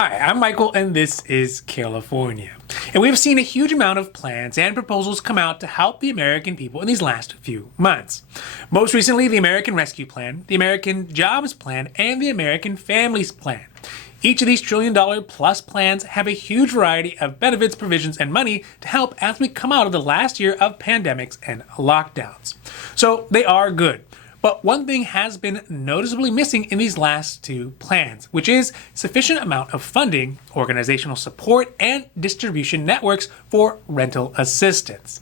Hi, I'm Michael, and this is California. And we've seen a huge amount of plans and proposals come out to help the American people in these last few months. Most recently, the American Rescue Plan, the American Jobs Plan, and the American Families Plan. Each of these trillion-dollar-plus plans have a huge variety of benefits, provisions, and money to help as we come out of the last year of pandemics and lockdowns. So they are good. But one thing has been noticeably missing in these last two plans, which is sufficient amount of funding, organizational support, and distribution networks for rental assistance.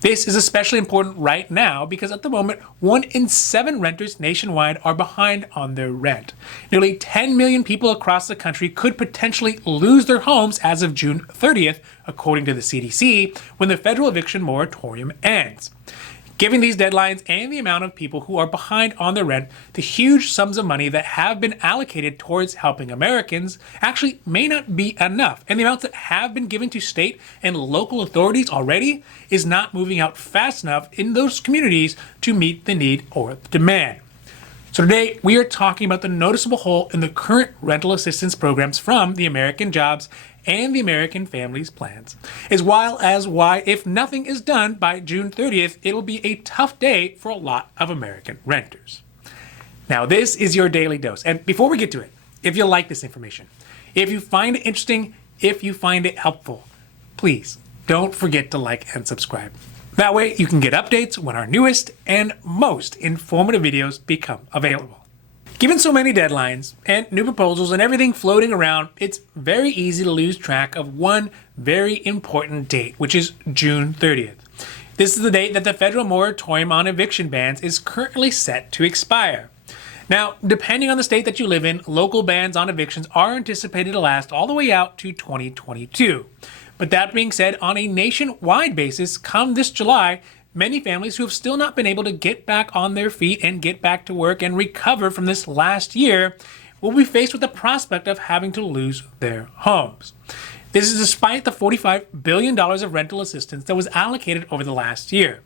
This is especially important right now because at the moment, 1 in 7 renters nationwide are behind on their rent. Nearly 10 million people across the country could potentially lose their homes as of June 30th, according to the CDC, when the federal eviction moratorium ends. Given these deadlines and the amount of people who are behind on their rent, the huge sums of money that have been allocated towards helping Americans actually may not be enough. And the amounts that have been given to state and local authorities already is not moving out fast enough in those communities to meet the need or the demand. So today we are talking about the noticeable hole in the current rental assistance programs from the American Jobs and the American Families Plans, as well as why, if nothing is done by June 30th, it'll be a tough day for a lot of American renters. Now, this is your daily dose. And before we get to it, if you like this information, if you find it interesting, if you find it helpful, please don't forget to like and subscribe. That way you can get updates when our newest and most informative videos become available. Given so many deadlines and new proposals and everything floating around, it's very easy to lose track of one very important date, which is June 30th. This is the date that the federal moratorium on eviction bans is currently set to expire. Now, depending on the state that you live in, local bans on evictions are anticipated to last all the way out to 2022. But that being said, on a nationwide basis, come this July, many families who have still not been able to get back on their feet and get back to work and recover from this last year will be faced with the prospect of having to lose their homes. This is despite the $45 billion of rental assistance that was allocated over the last year.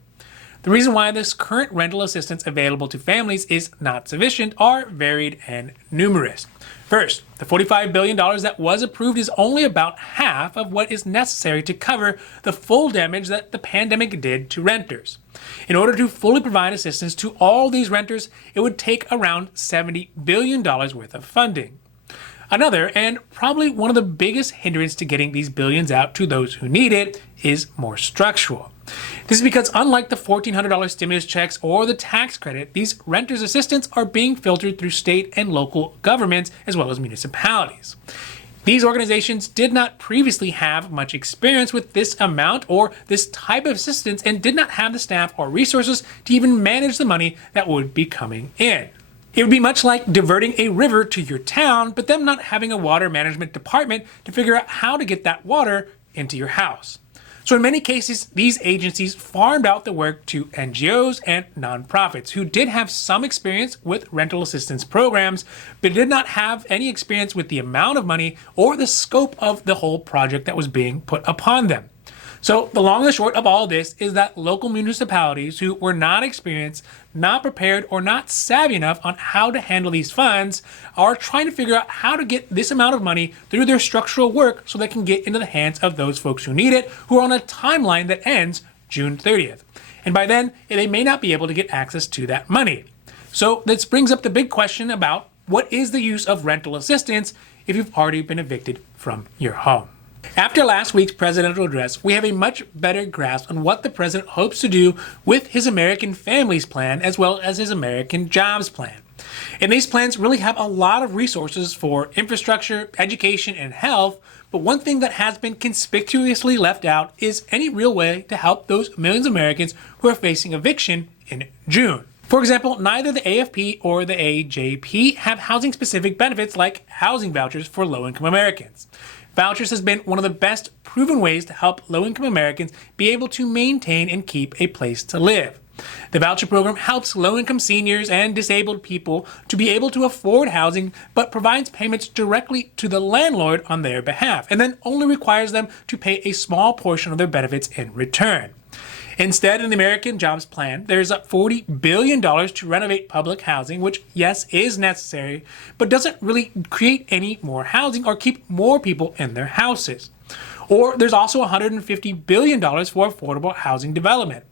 The reason why this current rental assistance available to families is not sufficient are varied and numerous. First, the $45 billion that was approved is only about half of what is necessary to cover the full damage that the pandemic did to renters. In order to fully provide assistance to all these renters, it would take around $70 billion worth of funding. Another, and probably one of the biggest hindrance to getting these billions out to those who need it, is more structural. This is because unlike the $1,400 stimulus checks or the tax credit, these renters' assistance are being filtered through state and local governments as well as municipalities. These organizations did not previously have much experience with this amount or this type of assistance and did not have the staff or resources to even manage the money that would be coming in. It would be much like diverting a river to your town, but them not having a water management department to figure out how to get that water into your house. So in many cases, these agencies farmed out the work to NGOs and nonprofits who did have some experience with rental assistance programs, but did not have any experience with the amount of money or the scope of the whole project that was being put upon them. So the long and the short of all this is that local municipalities who were not experienced, not prepared, or not savvy enough on how to handle these funds are trying to figure out how to get this amount of money through their structural work so they can get into the hands of those folks who need it, who are on a timeline that ends June 30th. And by then, they may not be able to get access to that money. So this brings up the big question about what is the use of rental assistance if you've already been evicted from your home. After last week's presidential address, we have a much better grasp on what the president hopes to do with his American Families Plan as well as his American Jobs Plan. And these plans really have a lot of resources for infrastructure, education, and health, but one thing that has been conspicuously left out is any real way to help those millions of Americans who are facing eviction in June. For example, neither the AFP or the AJP have housing-specific benefits like housing vouchers for low-income Americans. Vouchers has been one of the best proven ways to help low-income Americans be able to maintain and keep a place to live. The voucher program helps low-income seniors and disabled people to be able to afford housing, but provides payments directly to the landlord on their behalf, and then only requires them to pay a small portion of their benefits in return. Instead, in the American Jobs Plan, there's $40 billion to renovate public housing, which, yes, is necessary, but doesn't really create any more housing or keep more people in their houses. Or there's also $150 billion for affordable housing development.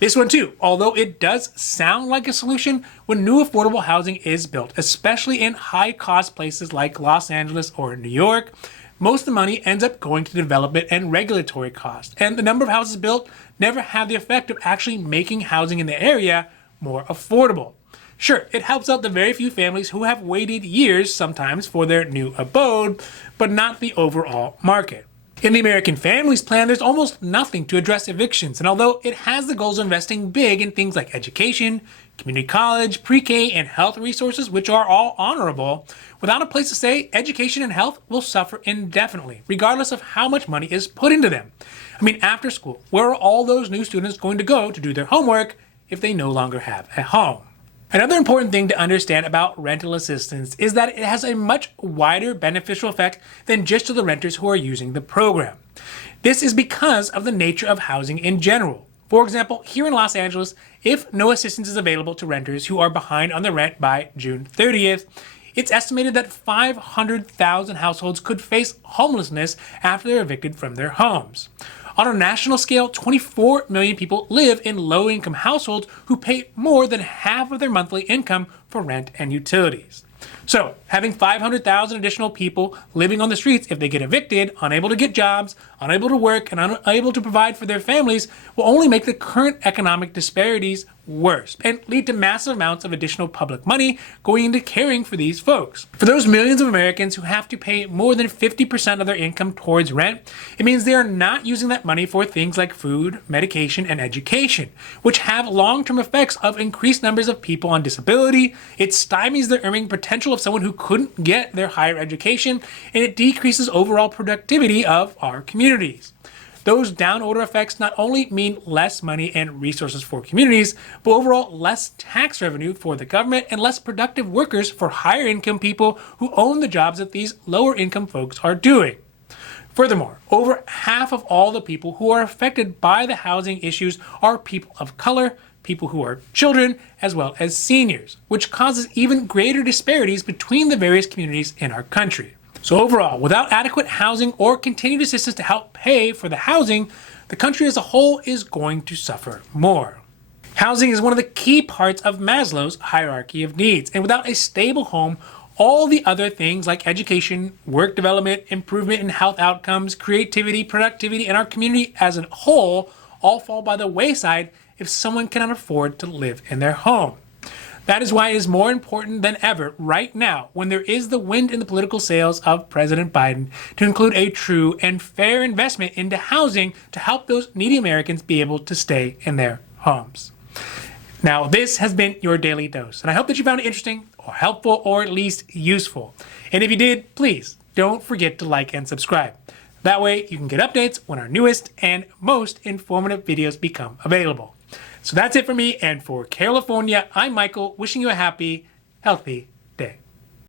This one too, although it does sound like a solution when new affordable housing is built, especially in high-cost places like Los Angeles or New York, most of the money ends up going to development and regulatory costs. And the number of houses built never have the effect of actually making housing in the area more affordable. Sure, it helps out the very few families who have waited years sometimes for their new abode, but not the overall market. In the American Families Plan, there's almost nothing to address evictions, and although it has the goals of investing big in things like education, community college, pre-K, and health resources, which are all honorable, without a place to stay, education and health will suffer indefinitely, regardless of how much money is put into them. I mean, after school, where are all those new students going to go to do their homework if they no longer have a home? Another important thing to understand about rental assistance is that it has a much wider beneficial effect than just to the renters who are using the program. This is because of the nature of housing in general. For example, here in Los Angeles, if no assistance is available to renters who are behind on their rent by June 30th, it's estimated that 500,000 households could face homelessness after they're evicted from their homes. On a national scale, 24 million people live in low-income households who pay more than half of their monthly income for rent and utilities. So, having 500,000 additional people living on the streets if they get evicted, unable to get jobs, unable to work, and unable to provide for their families will only make the current economic disparities worse and lead to massive amounts of additional public money going into caring for these folks. For those millions of Americans who have to pay more than 50% of their income towards rent, it means they are not using that money for things like food, medication, and education, which have long-term effects of increased numbers of people on disability. It stymies the earning potential of someone who couldn't get their higher education, and it decreases overall productivity of our communities. Those down order effects not only mean less money and resources for communities, but overall less tax revenue for the government and less productive workers for higher income people who own the jobs that these lower income folks are doing. Furthermore, over half of all the people who are affected by the housing issues are people of color, people who are children, as well as seniors, which causes even greater disparities between the various communities in our country. So overall, without adequate housing or continued assistance to help pay for the housing, the country as a whole is going to suffer more. Housing is one of the key parts of Maslow's hierarchy of needs, and without a stable home, all the other things like education, work development, improvement in health outcomes, creativity, productivity, and our community as a whole all fall by the wayside if someone cannot afford to live in their home. That is why it is more important than ever right now, when there is the wind in the political sails of President Biden, to include a true and fair investment into housing to help those needy Americans be able to stay in their homes. Now, this has been your Daily Dose, and I hope that you found it interesting or helpful or at least useful. And if you did, please don't forget to like and subscribe. That way you can get updates when our newest and most informative videos become available. So that's it for me, and for California, I'm Michael, wishing you a happy, healthy